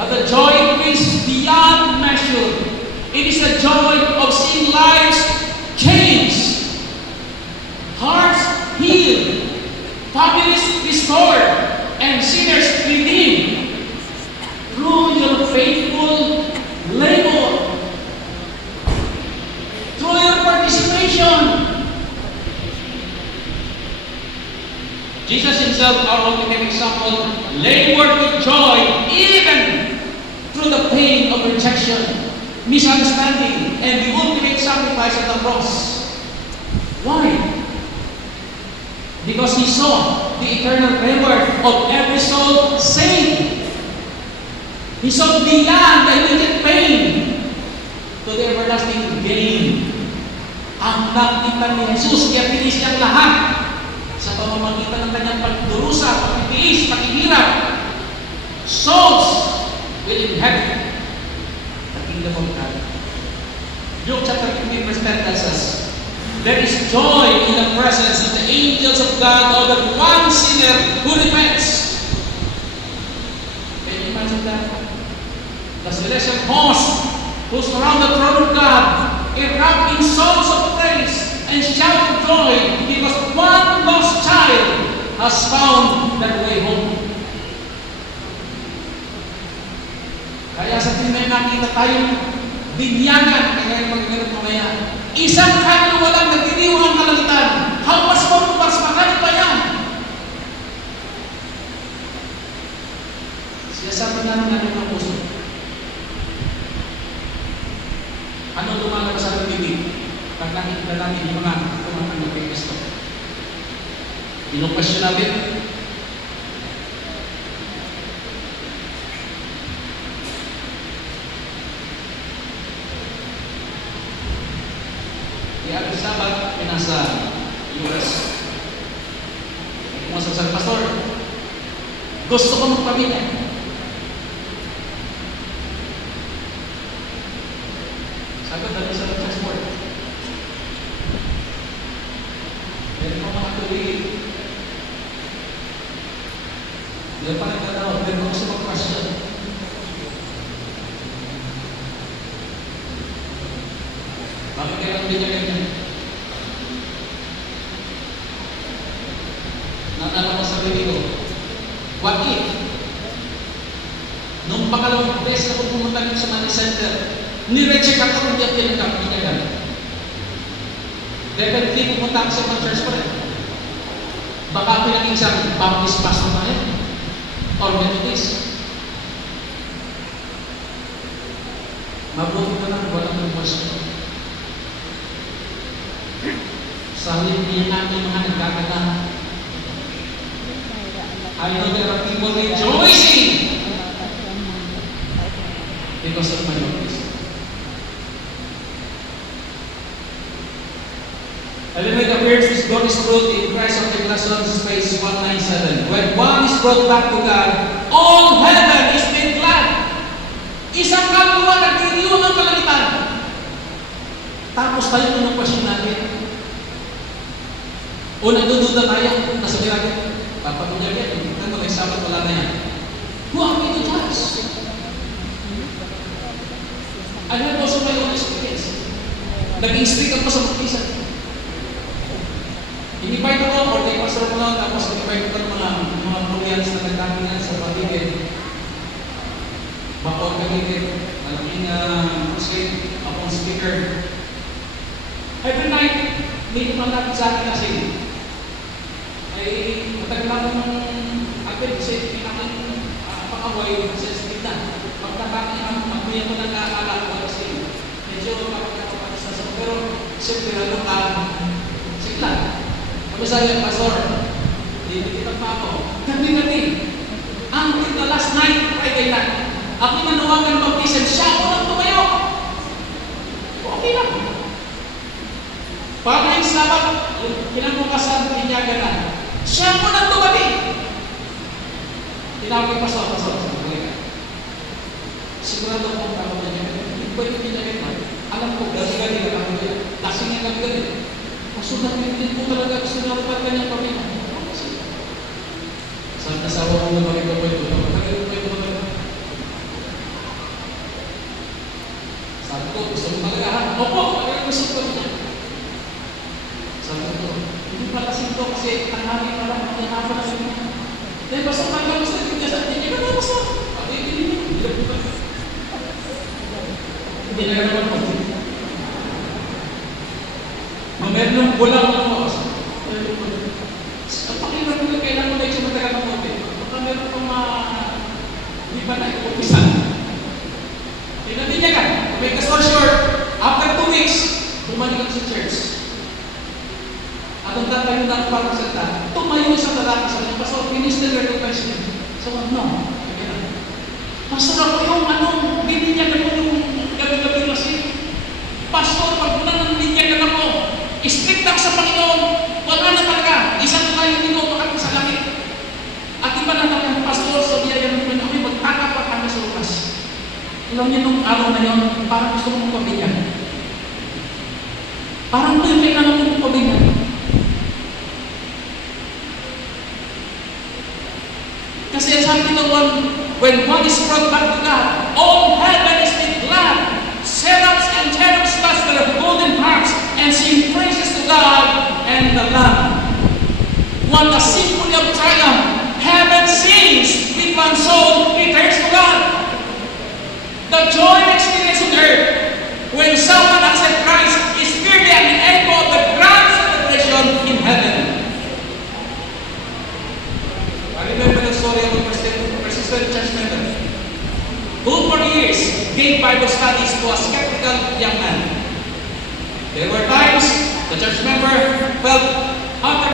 But the joy is beyond measure. It is the joy of seeing lives changed, hearts healed, families restored, and sinners redeemed through your faithful labor, through your participation. Jesus himself, our ultimate example, labored with joy even through the pain of rejection, misunderstanding, and the ultimate sacrifice of the cross. Why? Because he saw the eternal reward of every soul saved. He saw beyond the immediate pain to the everlasting gain. Ang nakita ni Jesus, kaya pinis niyang lahat sa pamamagitan ng kanyang pagdurusa, pagtitiis, paghihirap. Souls will inherit the kingdom of God. Luke chapter 15 verse 10 tells us, there is joy in the presence of the angels of God over one sinner who repents. Can you imagine that? The celestial host who surround the throne of God erupt in songs of praise and shout of joy because one lost child has found their way home. Kaya sa tingin nakita tayong binyagan, kaya yung mag-ingat mamaya, isang kaluluwalang nagdiriwang ang kalangitan. Hampas mo mas makali pa yan. Sinasabi nga ng ating mga puso. Ano lumalabas sa ating bibig? Pag nakikita namin yung mga tumatanggap kay Kristo. Ino-question natin. Kaya ang Sabat, nasa US. Kung masasabi, Pastor, gusto ko magpamilya. Sagot dati sa transport. Meron ko mga tuloy. Meron pa nagkataon, meron ko sa mag-question. Bakit kaya ang binyagan? Natanong ko sa bibig ko, what if? Nung pangalawang beses ako pumunta dito sa Money Center, ni-recheck ako kung hindi ako binyagan. Definitely pumunta ako sa mga church pa rin. Baka pinaging isang Baptist pastor na yan, or Methodist. Mabuti na lang, walang question. Sa halip niya namin mga nagkakata, I know there are people rejoicing because of my Lord. Element appears this God is brought in Christ of Revelations, page 197. When one is brought back to God, all heaven is made glad. Isang kaluluwa nagdiriwang ang kalangitan. Tapos tayo nung question natin. O nagdududa tayo, nasa natin, papatunyan yan, ano may sabat wala na yan. Who are we to judge? I have also my own experience. Naging strict ako sa baptisan. Invite ako, or day pastor ko lang, tapos invite ko ng mga Koreans na nagtatingan sa paligid. Bakor paligid, malaking Muslim, akong speaker. Every night, may kumalapit sa akin kasi, ay matagal akong agad kasi pinaking pangaway sa eskrita. Pagkakakin ang magkuya ko ng kakala ko kasi medyo kapag-kapag sa pero siyempre lalo ka sigla. Kami sabi, Pastor, dito pa ako. Gabi-gabi. Ang last night, Friday night, ako nanuwagan ng baptisan, siya ako lang tumayo. Okay lang. Paano yung Sabat, kinabukasan, tinyagan na. Siya po nang tumabi. Tinawag yung pastor, sigurado kong ako na niya. Hindi ba yung tinyagan? Alam ko, gabi-gabi na ako niya. Lasing niya gabi-gabi. Masulat din po talaga gusto na kapag kanyang pamilya. Saan kasawa mo na makita po ito? Napagkagay po ito talaga. Opo, gusto ko niya. Sabi ko, hindi pala sinto kasi tanghali pa lang, hapon na siya. Dahil basta pagkakas na siya sa atin, hindi ka na basta. Hindi na naman po. Meron ng bulang na mo. Ang pakilang mo na kailangan mo na siya matagal ng konti. Baka meron pang hindi pa na ipupisan. Tinabi niya ka. May kastor short. After 2 weeks, bumalik ako sa church. At ang tatay na ako para salita, tumayo sa lalaki sa kanya. Pastor, finish the word of Christ. So, no. Pastor, ako yung binigyan mo yung gabi-gabi kasi. Pastor, pag muna nang binigyan ako, strict ako sa Panginoon. Wala na talaga. Isa na tayo dito, baka sa langit. At iba na talaga, Pastor, sa biyaya ng Panginoon, kami magtaka pa kami sa lukas. Alam niyo nung araw na yun, parang gusto mong pabigyan. Parang ito yung kailangan mong pabigyan. Kasi sabi nito, when one is brought back to God, all heaven is made glad. Seraphs and cherubs cast their golden harps and sing praises to God and the Lamb. What a symphony of triumph! Heaven sings with one soul returns to God. The joy experience on earth when someone accepts Christ is merely an echo of the grand celebration in heaven. I remember the story of a persistent church member who for years gave Bible studies to a skeptical young man. There were times the church member felt